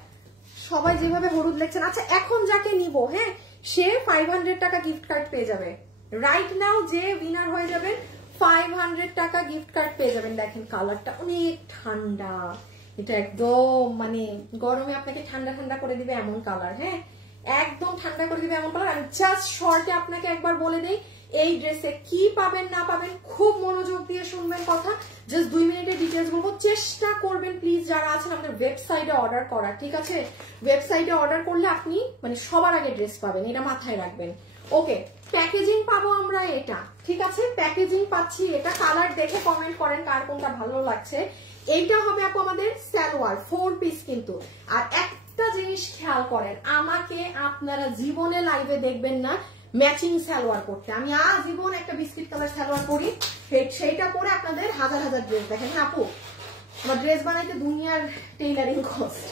সবাই যেভাবে হলুদ লিখছেন। আচ্ছা, এখন যাকে নিব, হ্যাঁ, সে 500 টাকা গিফট কার্ড পেয়ে যাবে। রাইট নাও যে উইনার হয়ে যাবেন 500 টাকা গিফট কার্ড পেয়ে যাবেন। দেখেন কালারটা অনেক ঠান্ডা, এটা একদম মানে গরমে আপনাকে ঠান্ডা ঠান্ডা করে দিবে এমন কালার। হ্যাঁ, একদম ঠান্ডা করে দিবে এমন কালার। আমি জাস্ট শর্টে আপনাকে একবার বলে দেই এই ড্রেসে কি পাবেন না পাবেন, খুব মনোযোগ দিয়ে শুনবেন কথা। জাস্ট 2 মিনিটের ডিটেলস বলবো, চেষ্টা করবেন প্লিজ যারা আছেন আমাদের ওয়েবসাইটে অর্ডার করার, ঠিক আছে? ওয়েবসাইটে অর্ডার করলে আপনি মানে সবার আগে ড্রেস পাবেন, এটা মাথায় রাখবেন। ওকে, প্যাকেজিং পাবো আমরা এটা, ঠিক আছে? প্যাকেজিং পাচ্ছি এটা। কালার দেখে কমেন্ট করেন কার কোনটা ভালো লাগছে। এইটা হবে আপু আমাদের সালোয়ার 4 পিস কিন্তু। আর একটা জিনিস খেয়াল করেন, আমাকে আপনারা জীবনে লাইভে দেখবেন না ম্যাচিং সালোয়ার করতে। আমি আজীবন একটা বিস্কিট কালার সালোয়ার করি, সেইটা পরে আপনাদের হাজার হাজার ড্রেস দেখেন। হ্যাঁ আপু, আমার ড্রেস বানাইতে দুনিয়ার টেইলারিং কস্ট,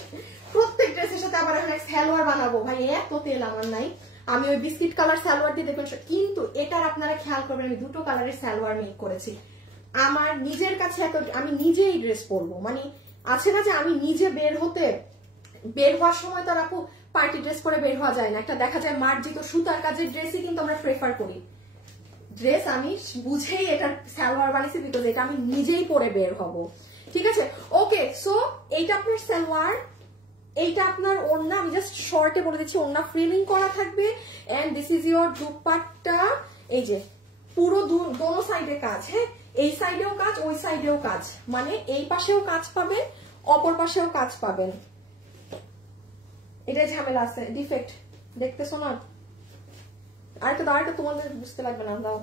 প্রত্যেক ড্রেসের সাথে আবার এখন সালোয়ার বানাবো, ভাই এত তেল আমার নাই। আমি ওই বিস্কিট কালার সালোয়ার দিয়ে দেখবেন, কিন্তু এটার আপনারা খেয়াল করবেন আমি 2টো কালারের সালোয়ার মেক করেছি। আমার নিজের কাছে এত, আমি নিজেই ড্রেস পরবো, মানে আছে না যে আমি নিজে বের হওয়ার সময় তার আপু পার্টি ড্রেস পরে বের হওয়া যায় না, একটা দেখা যায় মার্জিত সুতার কাজের ড্রেসই কিন্তু আমরা প্রেফার করি। ড্রেস আমি বুঝেই এটার সালোয়ার বানিয়েছি, বিকজ এটা আমি নিজেই পরে বের হব, ঠিক আছে? ওকে, সো এইটা আপনার সালোয়ার, এইটা আপনার ওড়না। আমি জাস্ট শর্টে বলে দিচ্ছি, ওড়না ফ্রিলিং করা থাকবে। And this is your dupatta, এই যে পুরো দোনো সাইডে কাজ। হ্যাঁ, এই সাইডেও কাজ, ওই সাইডেও কাজ, মানে এই পাশেও কাজ পাবেন, অপর পাশেও কাজ পাবেন। এটাই ঝামেলা আছে, ডিফেক্ট দেখতেছো না? আরেকটা দাও, আরেকটা তোমাদের বুঝতে লাগবে না, দাও।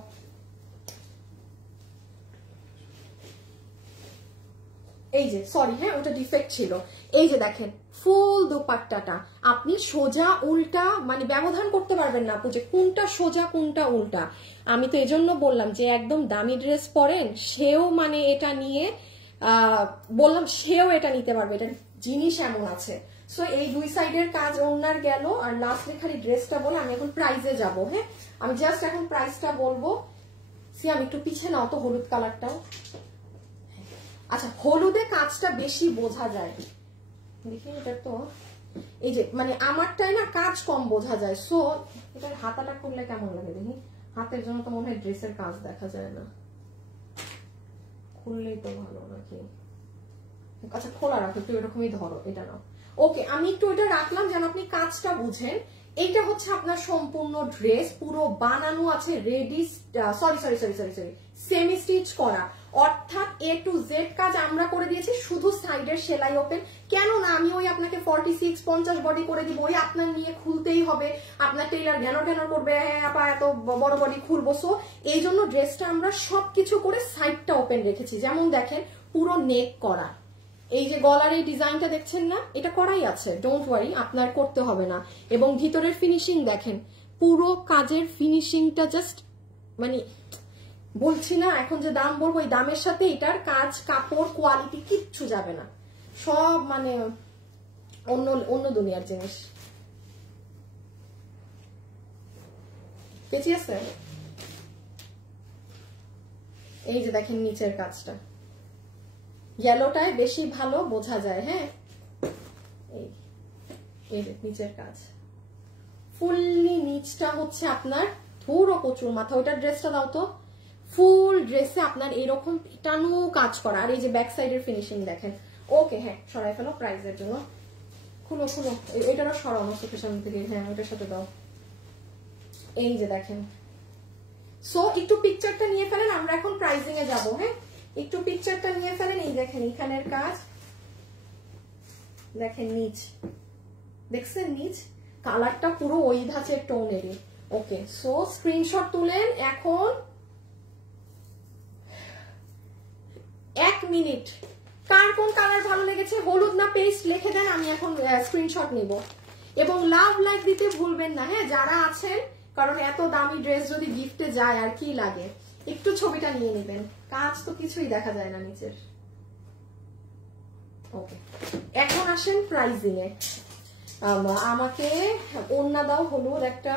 এই যে সরি, হ্যাঁ ওটা ডিফেক্ট ছিল। এই যে দেখেন ফুল দোপাট্টাটা আপনি সোজা উল্টা মানে ব্যবধান করতে পারবেন না আপু যে কোনটা সোজা কোনটা উল্টা। আমি তো এজন্য বললাম যে একদম দামি ড্রেস পরেন সেও মানে এটা নিয়ে বললাম সেও এটা নিতে পারবে, এটা জিনিস এমন আছে। সো এই দুই সাইডের কাজ ওনার গেল। আর লাস্টে খালি ড্রেসটা বলে আমি এখন প্রাইজে যাব। হ্যাঁ আমি জাস্ট এখন প্রাইসটা বলবো। আমি একটু পিছিয়ে নাও তো হলুদ কালারটাও। আচ্ছা হলুদে কাজটা বেশি বোঝা যায়, দেখি এটা তো এই যে মানে আমারটাই না কাজ কম বোঝা যায়। সো এটার হাতাটা করলে কেমন লাগে দেখি, হাতের জন্য তো মনে হয় ড্রেসের কাজ দেখা যায় না, খুললেই তো ভালো নাকি? আচ্ছা খোলা রাখো, একটু এরকমই ধরো, এটা নাও। ওকে আমি একটু এটা রাখলাম যেন আপনি কাজটা বুঝেন। এইটা হচ্ছে আপনার সম্পূর্ণ ড্রেস, পুরো বানানো আছে, ready, sorry sorry sorry sorry sorry semi stitch করা, অর্থাৎ এ টু জেড কাজ আমরা করে দিয়েছি, শুধু সাইডের সেলাই ওপেন। কেন না আমি ওই আপনাকে 46-50 বডি করে দিব, ওই আপনার নিয়ে খুলতেই হবে, আপনার টেইলার ঘ্যানর ঘ্যানর করবে, হ্যাঁ আপা এত বড় বডি খুলবো। সো এই জন্য ড্রেসটা আমরা সবকিছু করে সাইডটা ওপেন রেখেছি। যেমন দেখেন পুরো নেক করা, এই যে গলার এই ডিজাইনটা দেখছেন না, এটা করাই আছে, ডোন্ট ওয়ারি আপনার করতে হবে না। এবং ভিতরের ফিনিশিং দেখেন, পুরো কাজের ফিনিশিংটা জাস্ট মানে বলছি না এখন যে দাম বলবো, এই দামের সাথে এটার কাজ কাপড় কোয়ালিটি কিচ্ছু যাবে না, সব মানে অন্য অন্য দুনিয়ার জিনিস। পেঁচিয়ে আছে। এই যে দেখেন নিচের কাজটা, ইয়েলোটায় বেশি ভালো বোঝা যায়। হ্যাঁ এই যে নিচের কাজ ফুললি, নিচটা হচ্ছে আপনার পুরো প্রচুর মাথা। ওইটার ড্রেসটা দাও তো, ফুল ড্রেসে আপনার এরকম টানো কাজ করা। আর এই যে ব্যাক সাইডের ফিনিশিং দেখেন। ওকে হ্যাঁ সরাই ফেলো প্রাইজের জন্য, খুলো খুলো এটারও সরানো চোখের সামনে থেকে। হ্যাঁ ওটার সাথে দাও। এই যে দেখেন, সো একটু পিকচারটা নিয়ে ফেলেন, আমরা এখন প্রাইজিং এ যাবো। হ্যাঁ একটু পিকচারটা নিয়ে ফেলেন। এই দেখেন এখানের কাজ দেখেন, নিচ দেখছেন, নিচ কালারটা পুরো ওই ধাঁচের টোনেরই। ওকে সো স্ক্রিনশট তুলেন এখন 1 মিনিট। কার কোন কালার ভালো লেগেছে, হলুদ না পেস্ট লিখে দেন, আমি এখন স্ক্রিনশট নিব। এবং লাভ লাইক দিতে ভুলবেন না হ্যাঁ যারা আছেন, কারণ এত দামি ড্রেস যদি গিফটে যায় আর কি লাগে, একটু ছবিটা নিয়ে নেবেন, কাজ তো কিছুই দেখা যায় না নিচের। ওকে এখন আসেন প্রাইজিং এ। আমাকে ওড়না দাও হলুদ একটা,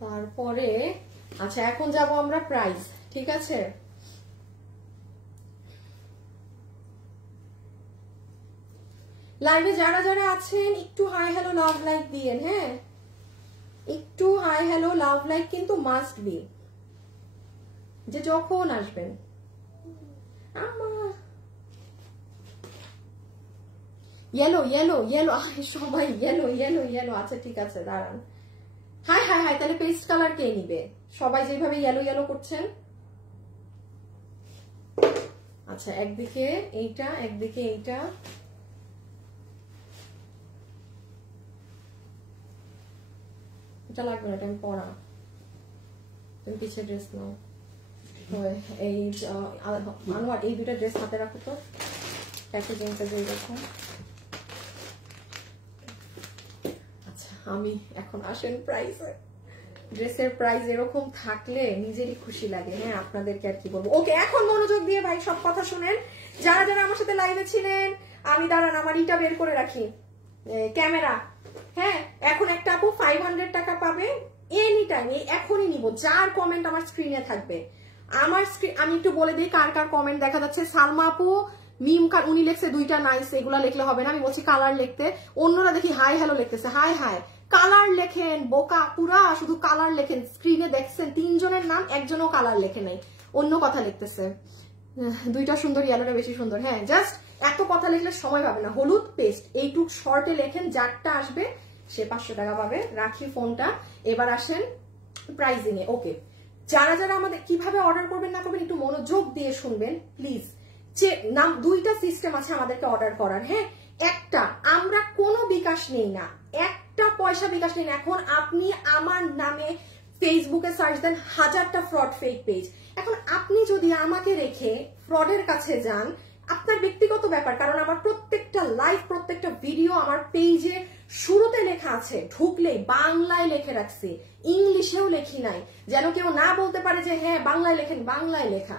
তারপরে আচ্ছা এখন যাব আমরা প্রাইস, ঠিক আছে? লাইভে যারা যারা আছেন একটু হাই হ্যালো লাভ লাইক দিয়েন। হ্যাঁ একটু হাই হ্যালো লাভ লাইক কিন্তু মাস্ট বি, যে যখন আসবেন। ইয়েলো ইয়েলো ইয়েলো, সবাই ইয়েলো ইয়েলো ইয়েলো। আচ্ছা ঠিক আছে দাঁড়ান, হাই হাই হাই, তাহলে পেস্ট কালার কে নিবে? সবাই যেভাবে ইয়েলো ইয়েলো করছেন। আচ্ছা একদিকে এইটা, একদিকে এইটা, এটা লাগবে না, এটা আমি পরা, তুমি পিছিয়ে ড্রেস নাও। এই আনোয়ার এই দুটা ড্রেস হাতে রাখো তো, প্যাকেজিংটা যে এরকম। আচ্ছা আমি এখন আসেন প্রাইসে। ড্রেসের প্রাইস এরকম থাকলে নিজেরই খুশি লাগে। হ্যাঁ আপনাদেরকে আর কি বলবো। ওকে এখন মনোযোগ দিয়ে ভাই সব কথা শুনেন, যারা যারা আমার সাথে লাইভে ছিলেন। আমি দাঁড়ান আমার ইটা বের করে রাখি, ক্যামেরা। হ্যাঁ এখন একটা আপু 500 টাকা পাবে এনি টাইম, এখনই নিব, যার কমেন্ট আমার স্ক্রিনে থাকবে। আমার আমি একটু বলে দিই কার কার কমেন্ট দেখা যাচ্ছে। সালমা আপু মিম কার উনি লিখছে দুইটা নাইস, এগুলা লিখলে হবে না, আমি বলছি কালার লিখতে। অন্যরা দেখি হাই হ্যালো লিখতেছে, হাই হাই কালার লেখেন, বোকা পুরা শুধু কালার লেখেন। স্ক্রিনে দেখছেন 3 জনের নাম, একজনও কালার লেখে নাই, অন্য কথা লিখতেছে। দুইটা সুন্দর, ইয়েলোটা বেশি সুন্দর। হ্যাঁ জাস্ট এত কথা লিখলে সময় পাবে না। হলুদ পেস্ট এইটুক শর্টে লেখেন, যারটা আসবে সে 500 টাকা পাবে। রাখি ফোনটা, এবার আসেন প্রাইজিং এ। ওকে, যারা যারা আমাদের কিভাবে অর্ডার করবেন না করবেন একটু মনোযোগ দিয়ে শুনবেন প্লিজ। নাম দুইটা সিস্টেম আছে আমাদেরকে অর্ডার করার। হ্যাঁ, একটা, আমরা কোনো বিকাশ নেই না, একটা পয়সা বিকাশ নেই না। এখন আপনি আমার নামে ফেসবুকে সার্চ দেন, হাজারটা ফ্রড ফেক পেজ। এখন আপনি যদি আমাকে রেখে ফ্রডের কাছে যান, আপনার ব্যক্তিগত ব্যাপার, কারণ আমার প্রত্যেকটা লাইভ, প্রত্যেকটা ভিডিও আমার পেজে শুরুতে লেখা আছে, ঢুকলেই বাংলায় লিখে রাখছি, ইংলিশেও লেখি নাই, যেন কেউ না বলতে পারে যে হ্যাঁ বাংলায় লেখেন, বাংলায় লেখা,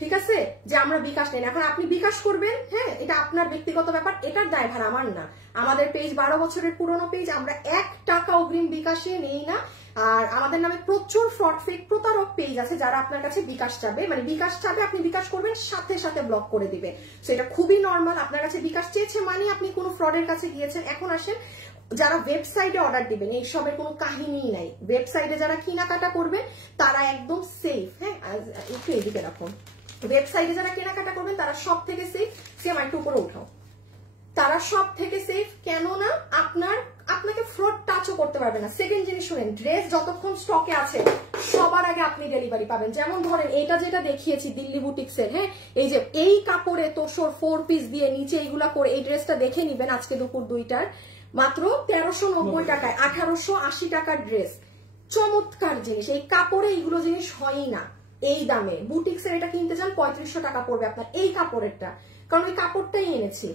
ঠিক আছে, যে আমরা বিকাশ নেই। এখন আপনি বিকাশ করবেন, হ্যাঁ এটা আপনার ব্যক্তিগত ব্যাপার, এটার দায়ভার আমার না। আমাদের পেজ 12 বছরের পুরনো পেজ, আমরা 1 টাকা অগ্রিম বিকাশে নেই না। আর আমাদের নামে প্রচুর ফ্রড ফেক প্রতারক পেজ আছে যারা আপনার কাছে বিকাশ চাবে, মানে বিকাশ চাবে, আপনি বিকাশ করবেন, সাথে সাথে ব্লক করে দিবে। তো এটা খুবই নর্মাল। আপনার কাছে বিকাশ চেয়েছে মানে আপনি কোনো ফ্রডের কাছে গিয়েছেন। এখন আসেন, যারা ওয়েবসাইটে অর্ডার দিবেন, এইসবের কোনো কাহিনীই নাই। ওয়েবসাইটে যারা কেনাকাটা করবেন তারা একদম সেফ। হ্যাঁ, একটু এদিকে রাখুন। ওয়েবসাইটে যারা কেনাকাটা করবেন তারা সব থেকে সেফ। সেম একটু উপরে উঠাও। তারা সব থেকে সেফ, কেননা আপনাকে ফ্রড টাচও করতে পারবে না। সেকেন্ড জিনিস শুনেন, ড্রেস যতক্ষণ স্টকে আছে সবার আগে আপনি ডেলিভারি পাবেন। যেমন ধরেন এটা যেটা দেখিয়েছি দিল্লি বুটিক্সের, হ্যাঁ এই যে এই কাপড়ে তোষর 4 পিস দিয়ে নিচে এইগুলা করে এই ড্রেসটা দেখে নিবেন আজকে দুপুর 2টার, মাত্র 1390 টাকায়, 1880 টাকার ড্রেস। চমৎকার জিনিস, এই কাপড়ে এইগুলো জিনিস হয়ই না এই দামে। বুটিক্সের এটা কিনতে যান 3500 টাকা পড়বে আপনার এই কাপড়েরটা, কারণ ওই কাপড়টাই এনেছি।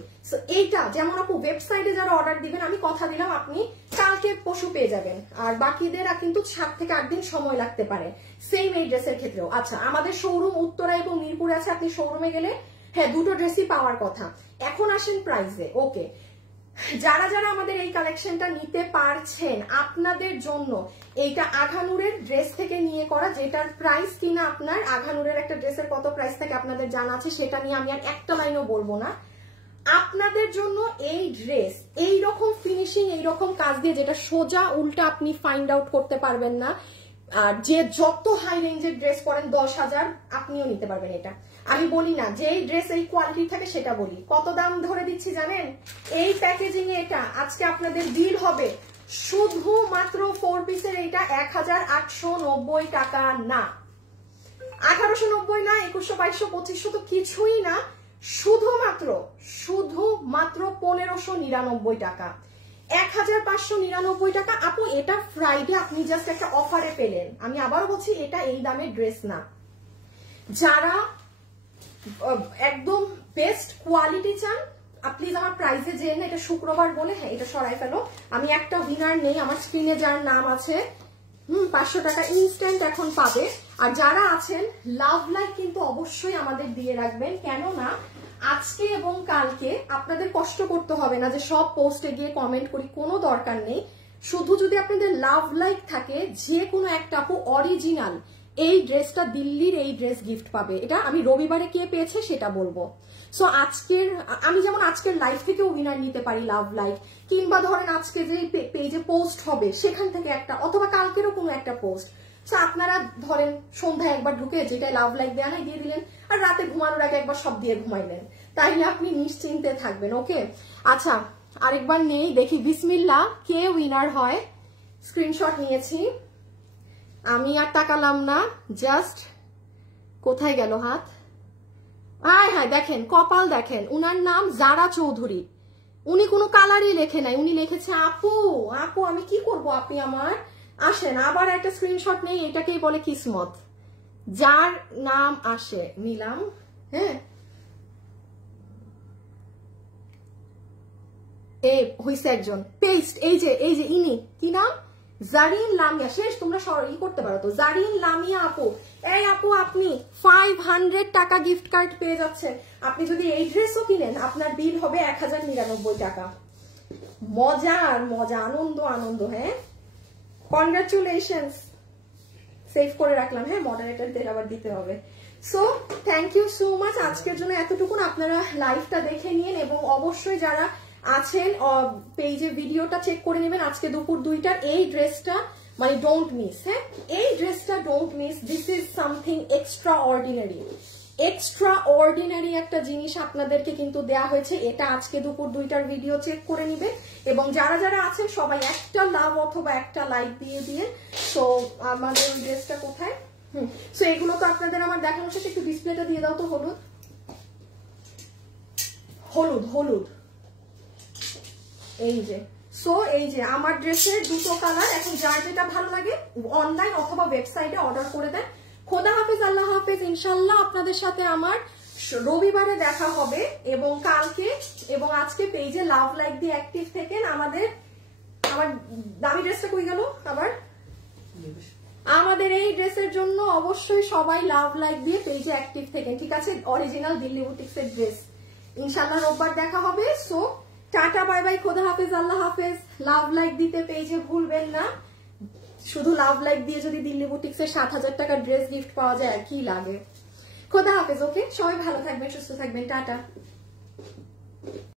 এইটা যেমন আপু ওয়েবসাইটে যারা অর্ডার দিবেন, আমি কথা দিলাম আপনি কালকে পশু পেয়ে যাবেন, আর বাকিদের কিন্তু 7 থেকে 8 দিন সময় লাগতে পারে। সেম এই ড্রেসের ক্ষেত্রেও। আচ্ছা, আমাদের শোরুম উত্তরা এবং মিরপুরে আছে, আপনি শোরুমে গেলে হ্যাঁ দুটো ড্রেসই পাওয়ার কথা। এখন আসেন প্রাইসে। ওকে, যারা যারা আমাদের এই কালেকশনটা নিতে পারছেন, আপনাদের জন্য এইটা আঘানুরের ড্রেস থেকে নিয়ে করা, যেটার প্রাইস কিনা আপনার আঘানুরের একটা ড্রেসের কত প্রাইস থাকে আপনাদের জানা আছে, সেটা নিয়ে আমি আর একটা লাইনও বলবো না। আপনাদের জন্য এই ড্রেস এইরকম ফিনিশিং, এইরকম কাজ দিয়ে, যেটা সোজা উল্টা আপনি ফাইন্ড আউট করতে পারবেন না। আর যে যত হাই রেঞ্জের ড্রেস পরেন 10,000 আপনিও নিতে পারবেন। এটা আমি বলি না যে এই ড্রেস এই কোয়ালিটি থাকে, সেটা বলি। কত দাম ধরে দিচ্ছি জানেন? এই প্যাকেজিং এ এটা আজকে আপনাদের বিল হবে শুধুমাত্র 4 পিসের এইটা 1890 টাকা না, 1890 না, 2100, 2200, 2500 তো কিছুই না, শুধুমাত্র 1599 টাকা, 1599 টাকা। আপু এটা ফ্রাইডে আপনি জাস্ট একটা অফারে পেলেন। আমি আবারও বলছি এটা এই দামের ড্রেস না। যারা একদম বেস্ট কোয়ালিটি চান, প্লিজ আমার প্রাইসে যেন না। এটা শুক্রবার বলে হ্যাঁ এটা সরাই ফেলো। আমি একটা উইনার নেই, আমার স্ক্রিনে যার নাম আছে 500 টাকা ইনস্ট্যান্ট এখন পাবে। আর যারা আছেন লাভ লাইক কিন্তু অবশ্যই আমাদের দিয়ে রাখবেন, কেননা আজকে এবং কালকে আপনাদের কষ্ট করতে হবে না যে সব পোস্টে গিয়ে কমেন্ট করি, কোনো দরকার নেই। শুধু যদি আপনাদের লাভ লাইক থাকে, যে কোনো একটা আপু অরিজিনাল এই ড্রেসটা, দিল্লির এই ড্রেস গিফট পাবে। এটা আমি রবিবারে কে পেয়েছে সেটা বলবো। সো আজকের আমি যেমন আজকের লাইভ থেকে উইনার নিতে পারি লাভ লাইক, কিংবা ধরেন আজকে যে পেজে পোস্ট হবে সেখান থেকে একটা, অথবা কালকেরও কোনো একটা পোস্ট। সো আপনারা ধরেন সন্ধ্যায় একবার ঢুকে যেটা লাভ লাইক দেওয়া নাই দিয়ে দিলেন, আর রাতে ঘুমানোর আগে একবার সব দিয়ে ঘুমাইলেন, তাইলে আপনি নিশ্চিন্তে থাকবেন। ওকে, আচ্ছা আরেকবার নেই, দেখি বিসমিল্লাহ কে উইনার হয়। স্ক্রিনশট নিয়েছি, আমি আর তাকালাম না, জাস্ট কোথায় গেল হাত। হ্যাঁ দেখেন কপাল দেখেন, উনার নাম জারা চৌধুরী। উনি কোনো কালারই লেখে নাই, উনি লিখেছে আপু। আপু আমি কি করব, আপনি আমার আসেন। আবার একটা স্ক্রিনশট নেই, এটাকেই বলে কিসমত। যার নাম আসে নিলাম। হ্যাঁ এই হইছে একজন পেস্ট, এই যে ইনি কি নাম, জারিন লামিয়া। শেষ, তোমরা ই করতে পারো তো, জারিন লামিয়া আপু। এই আপু আপনি 500 টাকা গিফট কার্ড পেয়ে যাচ্ছেন। আপনি যদি এই ড্রেসও কিনেন আপনার বিল হবে 1099 টাকা। মজা আর মজা, আনন্দ আনন্দ। হ্যাঁ কনগ্রাচুলেশনস, সেভ করে রাখলাম। হ্যাঁ মডারেটরদের আবার দিতে হবে। So thank you so much. আজকের জন্য এতটুকুন। আপনারা লাইভটা দেখে নিন এবং অবশ্যই যারা আছেন পেজে ভিডিওটা চেক করে নেবেন। আজকে দুপুর 2টার এই ড্রেসটা মানে ডোন্ট মিস। হ্যাঁ এই ড্রেসটা don't miss, this is something extra ordinary. Extra ordinary একটা জিনিস আপনাদেরকে কিন্তু দেয়া হয়েছে। এটা আজকে দুপুর 2টার ভিডিও চেক করে নিবে এবং যারা যারা আছেন সবাই একটা লাভ অথবা একটা লাইক দিয়ে দিয়ে। তো আমাদের ওই ড্রেসটা কোথায়? সো এগুলো তো আপনাদের আমার দেখানো শেষ। একটু ডিসপ্লেটা দিয়ে দাও তো। হলুদ হলুদ হলুদ, এই যে। সো এই যে আমার ড্রেসের দুটো কালার। এখন যার যেটা ভালো লাগে অনলাইন অথবা ওয়েবসাইটে অর্ডার করে দেন। খোদা হাফেজ, আল্লাহ হাফেজ। ইনশাল্লাহ আপনাদের সাথে আমার রবিবারে দেখা হবে এবং কালকে এবং আজকে পেজে লাভ লাইক দিয়ে অ্যাক্টিভ থেকেন। আমার দামি ড্রেসটা কই গেল আবার? আমাদের এই ড্রেসের জন্য অবশ্যই সবাই লাভ লাইক দিয়ে পেজে অ্যাক্টিভ থেকেন, ঠিক আছে? অরিজিনাল দিল্লি বুটিক্সের ড্রেস। ইনশাল্লাহ রোববার দেখা হবে। সো টাটা, বাই বাই, খোদা হাফেজ, আল্লাহ হাফেজ। লাভ লাইক দিতে পেজে ভুলবেন না। শুধু লাভ লাইক দিয়ে যদি দিল্লি বুটিক্সের 7,000 টাকার ড্রেস গিফট পাওয়া যায় আর কি লাগে। খোদা হাফেজ। ওকে, সবাই ভালো থাকবেন, সুস্থ থাকবেন। টাটা।